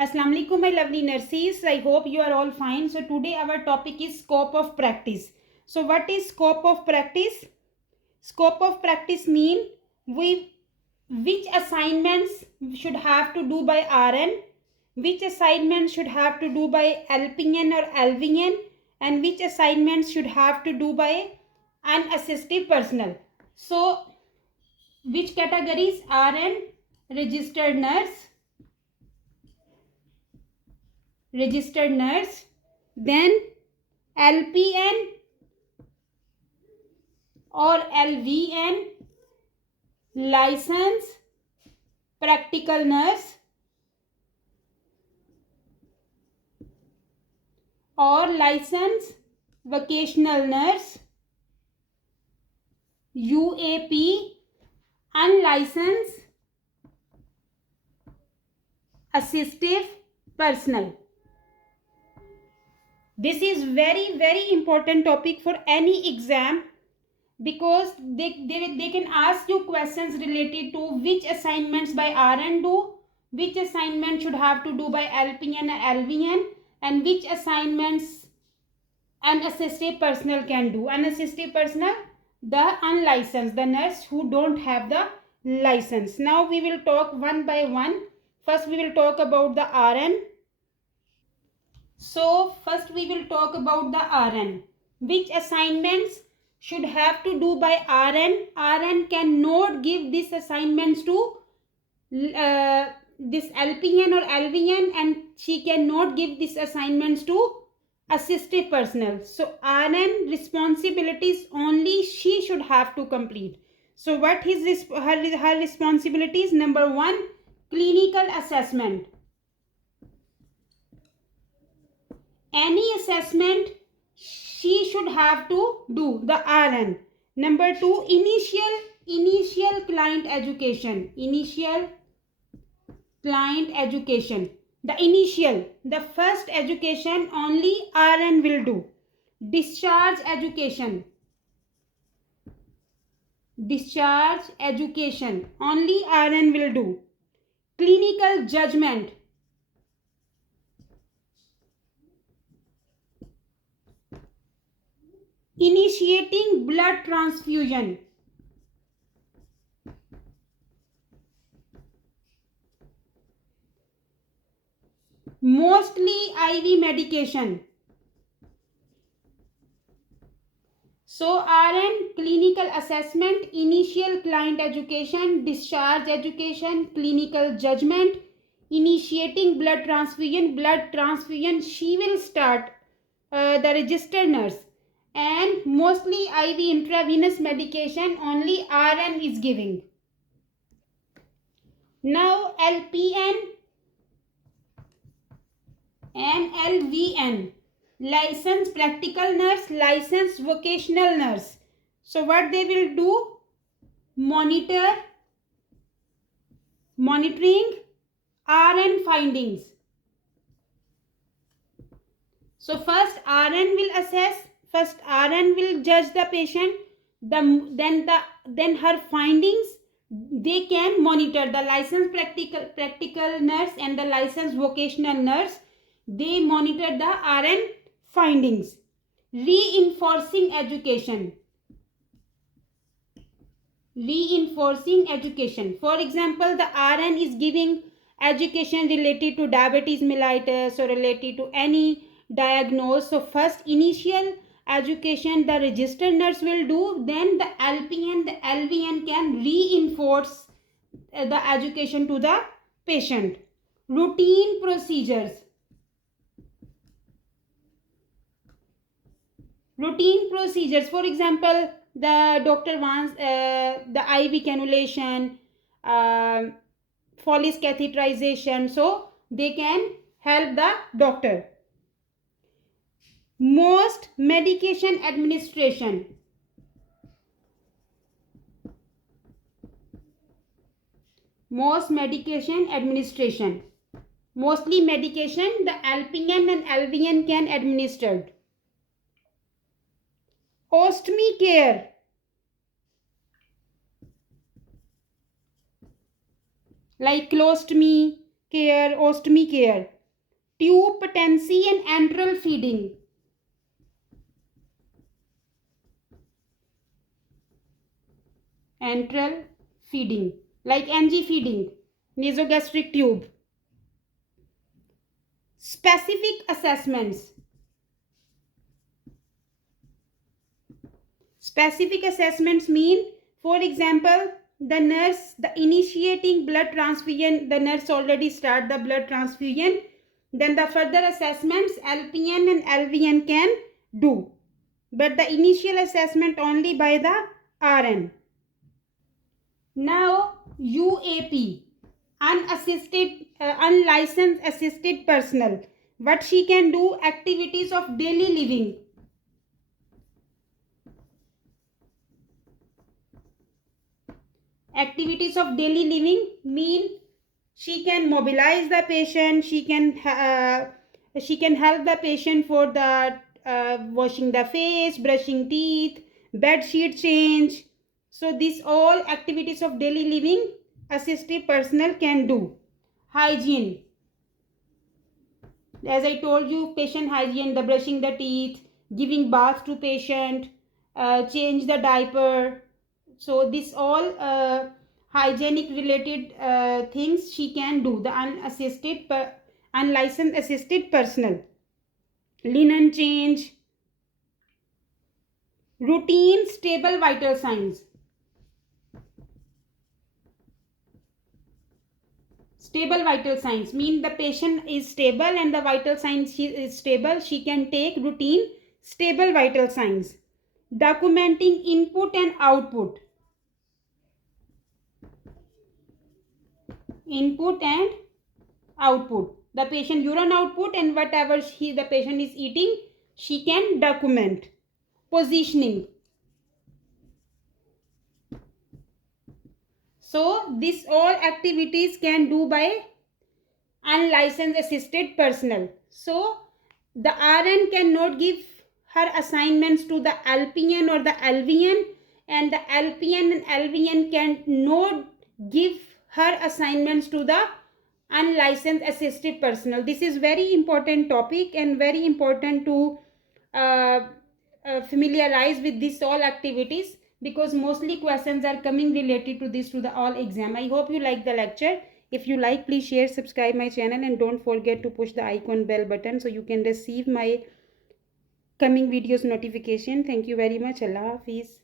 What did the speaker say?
Assalamu alaikum, my lovely nurses. I hope you are all fine. So today our topic is scope of practice. So what is scope of practice? Scope of practice mean which assignments should have to do by RN, which assignments should have to do by LPN or LVN, and which assignments should have to do by an assistive personnel. So which categories? RN, registered nurse, then LPN or LVN, license, practical nurse or license, vocational nurse, UAP, unlicensed, assistive personnel. This is very important topic for any exam because they can ask you questions related to which assignments by RN do, which assignment should have to do by LPN and LVN, and which assignments an assistive personnel can do. An assistive personnel, the unlicensed, the nurse who don't have the license. Now we will talk one by one. First we will talk about the RN. So first we will talk about the RN. Which assignments should have to do by RN? RN cannot give these assignments to this LPN or LVN, and she cannot give these assignments to assistive personnel. So RN responsibilities only she should have to complete. So what is her responsibilities? Number 1, clinical assessment. Any assessment she should have to do, the RN. Number 2, initial client education. Initial client education. The first education only RN will do. Discharge education only RN will do. Clinical judgment, initiating blood transfusion, mostly IV medication. So RN, clinical assessment, initial client education, discharge education, clinical judgment, initiating blood transfusion she will start, the registered nurse, and mostly IV intravenous medication only RN is giving. Now LPN and LVN, licensed practical nurse, licensed vocational nurse. So what they will do? Monitoring RN findings. So first RN will assess, first RN will judge the patient, then her findings they can monitor. The licensed practical nurse and the licensed vocational nurse, they monitor the RN findings. Reinforcing education. For example, the RN is giving education related to diabetes mellitus or related to any diagnosis. So first initial education the registered nurse will do, then the LPN, the LVN can reinforce the education to the patient. Routine procedures. For example, the doctor wants the IV cannulation, Foley's catheterization, so they can help the doctor. Most medication administration. Mostly medication the LPN and LVN can administer. Ostomy care. Like colostomy, care, ostomy care, tube patency and enteral feeding. Enteral feeding, like NG feeding, nasogastric tube. Specific assessments. Specific assessments mean, for example, the nurse, the initiating blood transfusion, the nurse already start the blood transfusion. Then the further assessments LPN and LVN can do. But the initial assessment only by the RN. Now UAP, unlicensed assisted personnel. What she can do? Activities of daily living. Activities of daily living mean she can mobilize the patient, she can help the patient for the washing the face, brushing teeth, bed sheet change. So these all activities of daily living assistive personnel can do. Hygiene, as I told you, patient hygiene, the brushing the teeth, giving bath to patient, change the diaper. So this all hygienic related things she can do, the unlicensed assisted personnel. Linen change, routine stable vital signs. Stable vital signs mean the patient is stable and the vital signs is stable. She can take routine stable vital signs. Documenting input and output. Input and output. The patient urine output and whatever the patient is eating, she can document. Positioning. So this all activities can do by unlicensed assisted personnel. So the RN cannot give her assignments to the LPN or the LVN, and the LPN and LVN cannot give her assignments to the unlicensed assistive personnel. This is very important topic and very important to familiarize with this all activities, because mostly questions are coming related to this to the all exam. I hope you like the lecture. If you like, please share, subscribe my channel, and don't forget to push the icon bell button so you can receive my coming videos notification. Thank you very much. Allah Hafiz.